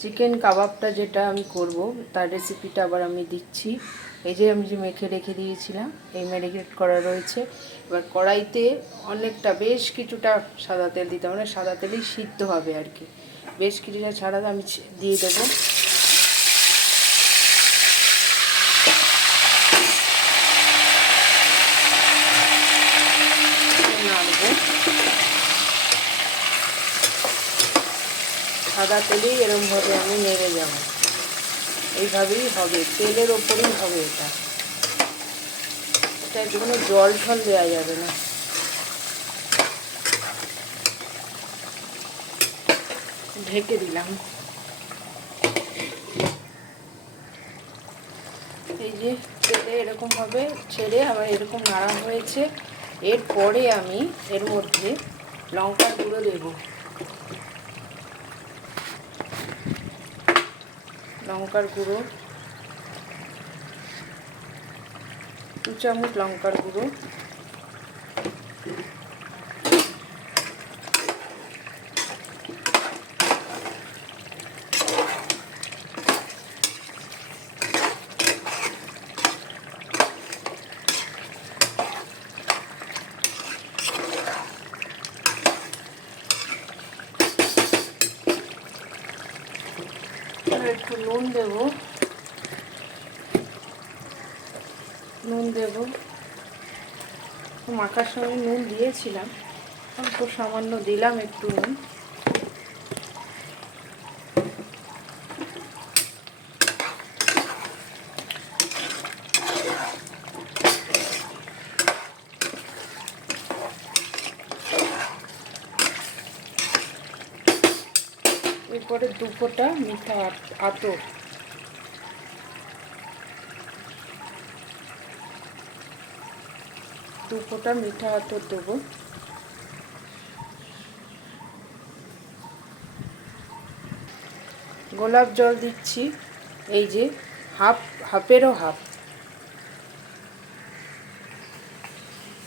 Chicken কাবাবটা যেটা আমি করব তার রেসিপিটা আবার আমি দিচ্ছি। এই যে আমি যে মেখে রেখে দিয়েছিলাম, এই ম্যারিনেট করা রয়েছে। এবার কড়াইতে অনেকটা বেশ কিছুটা সাদা তেল দিতে হবে, মানে সাদা তেলেই সিদ্ধ হবে আর কি। বেশ কিছুটা ছাড়া আমি দিয়ে দেবো। নাড়বো, সাদা তেলেই এরমভাবে আমি নেড়ে যাব। এইভাবেই হবে, তেলের ওপরেই হবে এটা। এটা কোনো জল ঠল দেওয়া যাবে না। ঢেকে দিলাম। এই যে তেলে এরকমভাবে ছেড়ে আবার এরকম নাড়া হয়েছে। এরপরে আমি এর মধ্যে লঙ্কার গুঁড়ো দেব। লঙ্কার গুঁড়ো 2 চামচ লঙ্কার গুঁড়ো, একটু নুন দেব। মাখার সময় নুন দিয়েছিলাম, অল্প সামান্য দিলাম একটু নুন। এরপরে 2 ফোঁটা মিঠা আতর, 2 ফোঁটা মিঠা আতর দেবো। গোলাপ জল দিচ্ছি, এই যে হাফেরও হাফ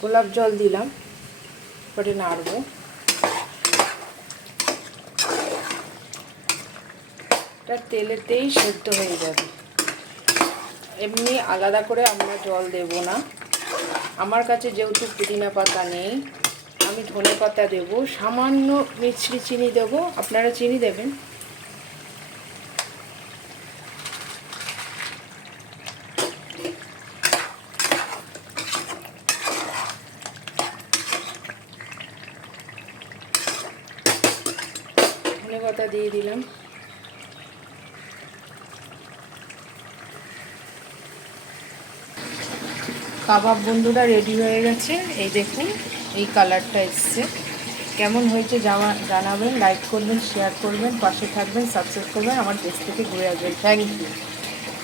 গোলাপ জল দিলাম। পরে নাড়বো। এটা তেলেতেই সেদ্ধ হয়ে যাবে, এমনি আলাদা করে আমরা জল দেব না। আমার কাছে যেহেতু পুদিনা পাতা নেই, আমি ধনে পাতা দেবো, সামান্য মিছরি চিনি দেবো, আপনারা চিনি দেবেন। ধনে পাতা দিয়ে দিলাম। কাবাব বন্ধুরা রেডি হয়ে গেছে। এই দেখুন, এই কালারটা এসছে। কেমন হয়েছে জানাবেন, লাইক করবেন, শেয়ার করবেন, পাশে থাকবেন, সাবস্ক্রাইব করবেন, আমার পেজ থেকে ঘুরে আসবেন। Thank you.